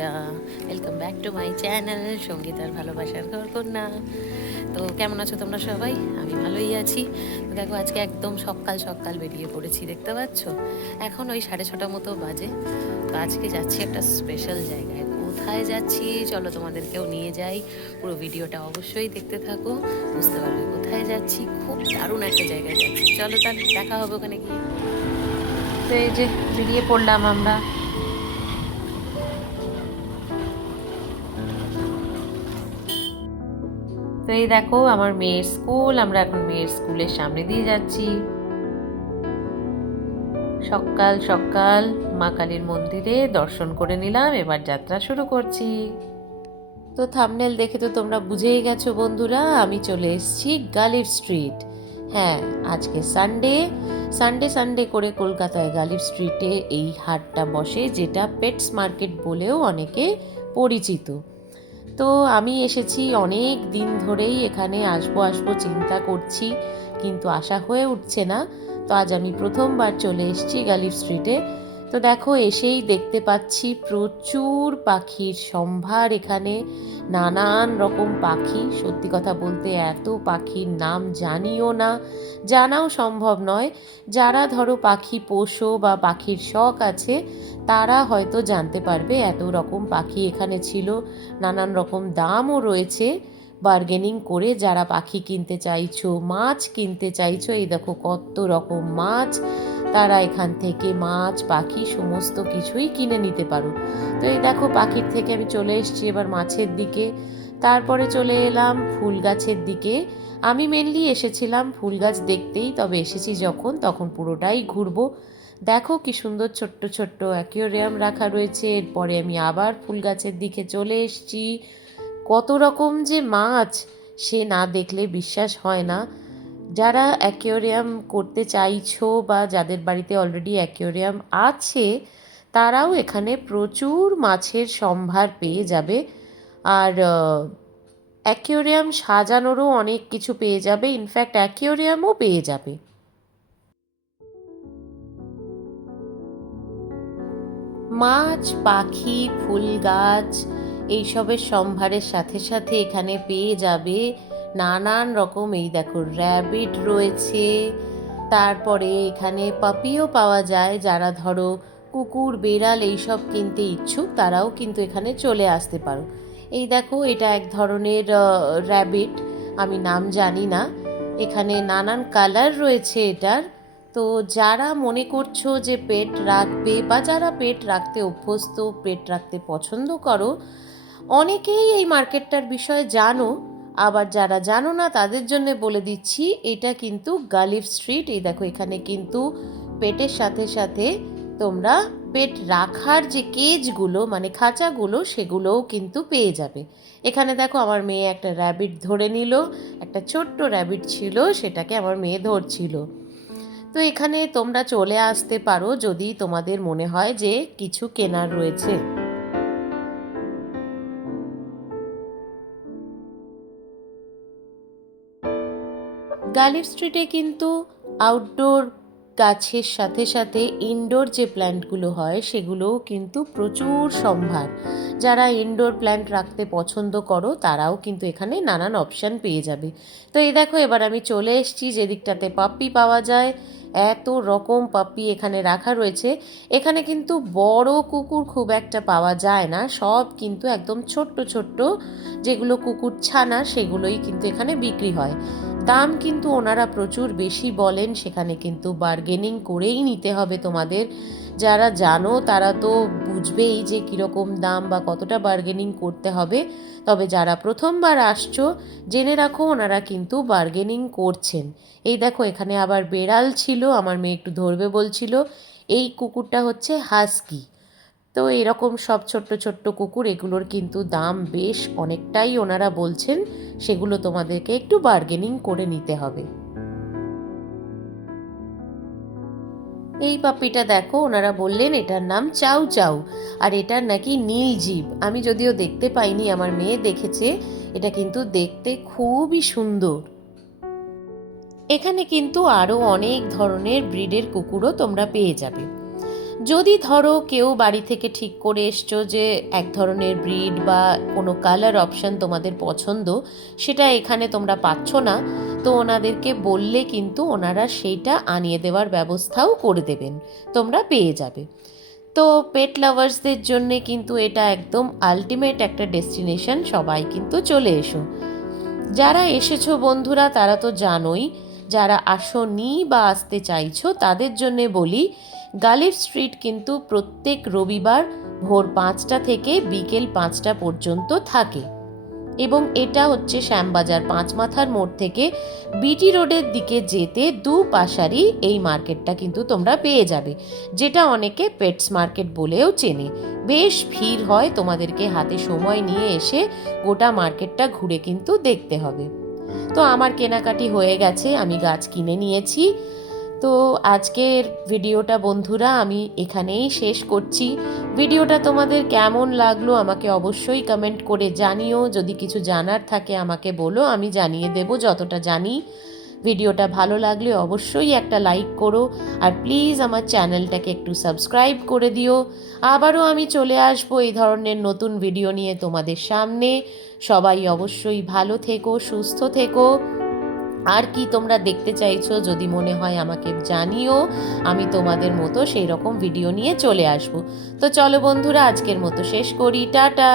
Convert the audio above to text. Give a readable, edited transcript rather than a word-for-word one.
বন্ধুরা, welcome back to my channel সঙ্গীতার ভালোবাসার ঘরকন্যা। তো কেমন আছো তোমরা সবাই? আমি ভালোই আছি। তো দেখো, আজকে একদম সকাল সকাল বেরিয়ে পড়েছি, দেখতে পাচ্ছ এখন ওই 6:30 মতো বাজে। তো আজকে যাচ্ছি একটা স্পেশাল জায়গায়। কোথায় যাচ্ছি চলো তোমাদেরকেও নিয়ে যাই, পুরো ভিডিওটা অবশ্যই দেখতে থাকো, বুঝতে পারবে কোথায় যাচ্ছি। খুব দারুণ একটা জায়গায় যাচ্ছি, চলো তাহলে দেখা হবে ওখানে গিয়ে। তো এই যে বেরিয়ে পড়লাম আমরা। তো এই দেখো আমার মেয়ের স্কুল, আমরা এখন মেয়ের স্কুলের সামনে দিয়ে যাচ্ছি। সকাল সকাল মা কালীর মন্দিরে দর্শন করে নিলাম, এবার যাত্রা শুরু করছি। তো থাম্বনেল দেখে তো তোমরা বুঝেই গেছো বন্ধুরা, আমি চলে এসেছি গালিব স্ট্রিট। হ্যাঁ, আজকে সানডে, সানডে করে কলকাতায় গালিব স্ট্রিটে এই হাটটা বসে, যেটা পেটস মার্কেট বলেও অনেকে পরিচিত। তো আমি এসেছি অনেক দিন ধরেই, এখানে আসবো চিন্তা করছি, কিন্তু আসা হয়ে উঠছে না। তো আজ আমি প্রথমবার চলে এসেছি গালিব স্ট্রিটে। তো দেখো, এসেই দেখতে পাচ্ছি প্রচুর পাখির সম্ভার এখানে, নানান রকম পাখি। সত্যি কথা বলতে এত পাখির নাম জানিও না, জানাও সম্ভব নয়। যারা ধরো পাখি পোষো বা পাখির শখ আছে, তারা হয়তো জানতে পারবে এত রকম পাখি এখানে ছিল। নানান রকম দামও রয়েছে। বার্গেনিং করে যারা পাখি কিনতে চাইছো, মাছ কিনতে চাইছো, এই দেখো কত রকম মাছ, তারা এখান থেকে মাছ পাখি সমস্ত কিছুই কিনে নিতে পারো। তো এই দেখো, পাখির থেকে আমি চলে এসেছি এবার মাছের দিকে, তারপরে চলে এলাম ফুল গাছের দিকে। আমি মেনলি এসেছিলাম ফুল গাছ দেখতেই, তবে এসেছি যখন তখন পুরোটাই ঘুরবো। দেখো কি সুন্দর ছোট্ট ছোট্ট অ্যাকুয়ারিয়াম রাখা রয়েছে। এরপরে আমি আবার ফুল গাছের দিকে চলে এসেছি। কত রকম যে মাছ, সে না দেখলে বিশ্বাস হয় না। যারা অ্যাকুয়ারিয়াম করতে চাইছো বা যাদের বাড়িতে অলরেডি অ্যাকুয়ারিয়াম আছে, তারাও এখানে প্রচুর মাছের সম্ভার পেয়ে যাবে। আর অ্যাকুয়ারিয়াম সাজানোরও অনেক কিছু পেয়ে যাবে, ইনফ্যাক্ট অ্যাকুয়ারিয়ামও পেয়ে যাবে। মাছ পাখি ফুল গাছ এইসবের সম্ভারের সাথে সাথে এখানে পেয়ে যাবে নানান রকম, এই দেখো র্যাবিট রয়েছে, তারপরে এখানে পাপিও পাওয়া যায়। যারা ধরো কুকুর বেড়াল এইসব কিনতে ইচ্ছুক, তারাও কিন্তু এখানে চলে আসতে পারো। এই দেখো, এটা এক ধরনের র্যাবিট, আমি নাম জানি না। এখানে নানান কালার রয়েছে এটার। তো যারা মনে করছো যে পেট রাখবে বা যারা পেট রাখতে অভ্যস্ত, পেট রাখতে পছন্দ করো, অনেকেই এই মার্কেটটার বিষয়ে জানো। আবার যারা জানো না তাদের জন্য বলে দিচ্ছি, এটা কিন্তু গালিব স্ট্রিট। এই দেখো, এখানে কিন্তু পেটের সাথে সাথে তোমরা পেট রাখার যে কেজগুলো মানে খাঁচাগুলো, সেগুলোও কিন্তু পেয়ে যাবে। এখানে দেখো, আমার মেয়ে একটা র্যাবিট ধরে নিল, একটা ছোট্ট র্যাবিট ছিল, সেটাকে আমার মেয়ে ধরছিল। তো এখানে তোমরা চলে আসতে পারো যদি তোমাদের মনে হয় যে কিছু কেনার রয়েছে। গালিব স্ট্রিটে কিন্তু আউটডোর গাছের সাথে সাথে ইনডোর যে প্ল্যান্টগুলো হয়, সেগুলোও কিন্তু প্রচুর সম্ভার। যারা ইনডোর প্ল্যান্ট রাখতে পছন্দ করো, তারাও কিন্তু এখানে নানান অপশান পেয়ে যাবে। তো এই দেখো, এবার আমি চলে এসেছি যেদিকটাতে পাপ্পি পাওয়া যায়। এত রকম পাপ্পি এখানে রাখা রয়েছে। এখানে কিন্তু বড় কুকুর খুব একটা পাওয়া যায় না, সব কিন্তু একদম ছোট্ট ছোট্ট যেগুলো কুকুর ছানা, সেগুলোই কিন্তু এখানে বিক্রি হয়। দাম কিন্তু ওনারা প্রচুর বেশি বলেন, সেখানে কিন্তু বার্গেনিং করেই নিতে হবে তোমাদের। যারা জানো তারা তো বুঝবেই যে কীরকম দাম বা কতটা বার্গেনিং করতে হবে। তবে যারা প্রথমবার আসছো, জেনে রাখো ওনারা কিন্তু বার্গেনিং করছেন। এই দেখো, এখানে আবার বেড়াল ছিল, আমার মেয়ে একটু ধরবে বলছিল। এই কুকুরটা হচ্ছে হাস্কি। তো এরকম সব ছোট্ট ছোট্ট কুকুর, এগুলোর কিন্তু দাম বেশ অনেকটাই ওনারা বলছেন, সেগুলো তোমাদেরকে একটু বার্গেনিং করে নিতে হবে। এই পাপ্পিটা দেখো, ওনারা বললেন এটার নাম চাউ চাউ, আর এটার নাকি নীল জিভ। আমি যদিও দেখতে পাইনি, আমার মেয়ে দেখেছে। এটা কিন্তু দেখতে খুবই সুন্দর। এখানে কিন্তু আরও অনেক ধরনের ব্রিডের কুকুরও তোমরা পেয়ে যাবে। যদি ধরো কেউ বাড়ি থেকে ঠিক করে এসছো যে এক ধরনের ব্রিড বা কোনো কালার অপশান তোমাদের পছন্দ, সেটা এখানে তোমরা পাচ্ছ না, তো ওনাদেরকে বললে কিন্তু ওনারা সেইটা আনিয়ে দেওয়ার ব্যবস্থাও করে দেবেন, তোমরা পেয়ে যাবে। তো পেট লাভার্সদের জন্যে কিন্তু এটা একদম আলটিমেট একটা ডেস্টিনেশন, সবাই কিন্তু চলে এসো। যারা এসেছো বন্ধুরা তারা তো জানোই, যারা আসোনি বা আসতে চাইছো তাদের জন্যে বলি, গালিফ স্ট্রিট কিন্তু প্রত্যেক রবিবার ভোর 5টা থেকে বিকেল 5টা পর্যন্ত থাকে, এবং এটা হচ্ছে শ্যামবাজার পাঁচমাথার মোড় থেকে বিটি রোডের দিকে যেতে দুপাশারই এই মার্কেটটা কিন্তু তোমরা পেয়ে যাবে, যেটা অনেকে পেটস মার্কেট বলেও চেনে। বেশ ভিড় হয়, তোমাদেরকে হাতে সময় নিয়ে এসে গোটা মার্কেটটা ঘুরে কিন্তু দেখতে হবে। তো আমার কেনাকাটি হয়ে গেছে, আমি গাছ কিনে নিয়েছি। তো আজকের ভিডিওটা বন্ধুরা আমি এখানেই শেষ করছি। ভিডিওটা তোমাদের কেমন লাগলো আমাকে অবশ্যই কমেন্ট করে জানিও, যদি কিছু জানার থাকে আমাকে বলো, আমি জানিয়ে দেব যতটা জানি। ভিডিওটা ভালো লাগলে অবশ্যই একটা লাইক করো, আর প্লিজ আমার চ্যানেলটাকে একটু সাবস্ক্রাইব করে দিও। আবারও আমি চলে আসবো এই ধরনের নতুন ভিডিও নিয়ে তোমাদের সামনে। সবাই অবশ্যই ভালো থেকো, সুস্থ থেকো। আর কি তোমরা দেখতে চাইছো যদি মনে হয় আমাকে জানিও, আমি তোমাদের মতো সেই রকম ভিডিও নিয়ে চলে আসবো। তো চলো বন্ধুরা, আজকের মতো শেষ করি, টাটা।